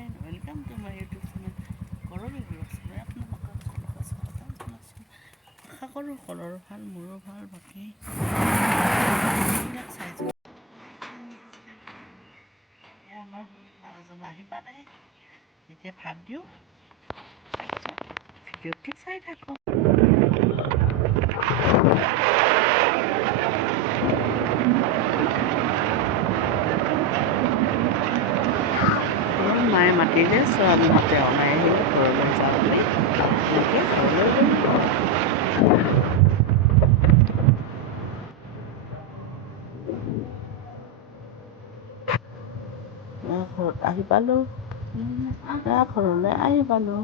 friend, welcome to my YouTube channel. Korori vlogs. মই আপোনালোকক সকলোকে স্বাগতম জনাইছোঁ। আশা কৰোঁ সকলোৰে ভাল, মোৰো ভাল। বাকী চাই যাওঁ। আমাৰ মানুহজন আহি পালে। এতিয়া ভাত দিওঁ। ভিডিঅ'টি চাই থাকক। মায়ে মাতিলে ছোৱালীহঁতে ওলাই আহিলে ঘৰলৈ যাওঁ বুলি এনেকৈ ঘৰলৈ গ'লো। ঘৰত আহি পালোঁ, ঘৰলৈ আহি পালোঁ।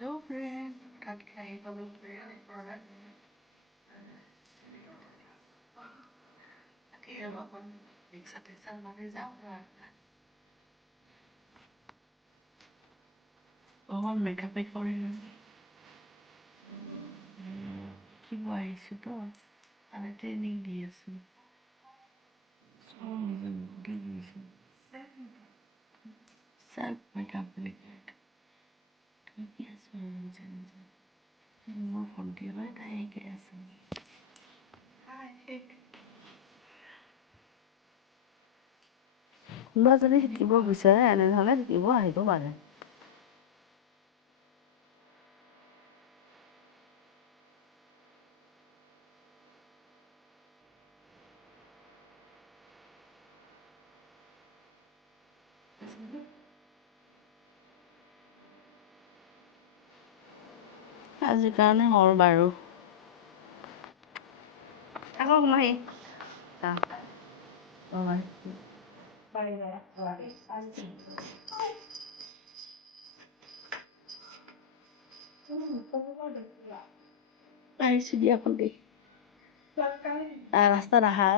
Hello friend, ভাত খাই আহি পালোঁ ঘৰত। অলপমান মিক্সাৰ মাৰি যাওঁ অকণ মেকআপে কৰিলোঁ। শিকিব আহিছোঁতো মানে ট্ৰেইনিং দি আছোঁ। চেল্ফ মেকআপ বুলি শিকি আছোঁ আৰু নিজে নিজে। মোৰ ভণ্টি হয়, তাই শিকাই আছে। কোনোবা যদি শিকিব বিচাৰে এনেধৰণে শিকিব আহিব পাৰে। আজিৰ কাৰণে হ'ল বাৰু। থাকক মাহী। আহিছোঁ দিয়া ভণ্টি। ৰাস্তাত আহা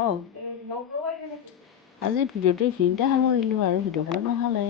আজি ভিডিঅ'টো এইখিনিতে সামৰিলোঁ আৰু ভিডিঅ'খন নহ'লে।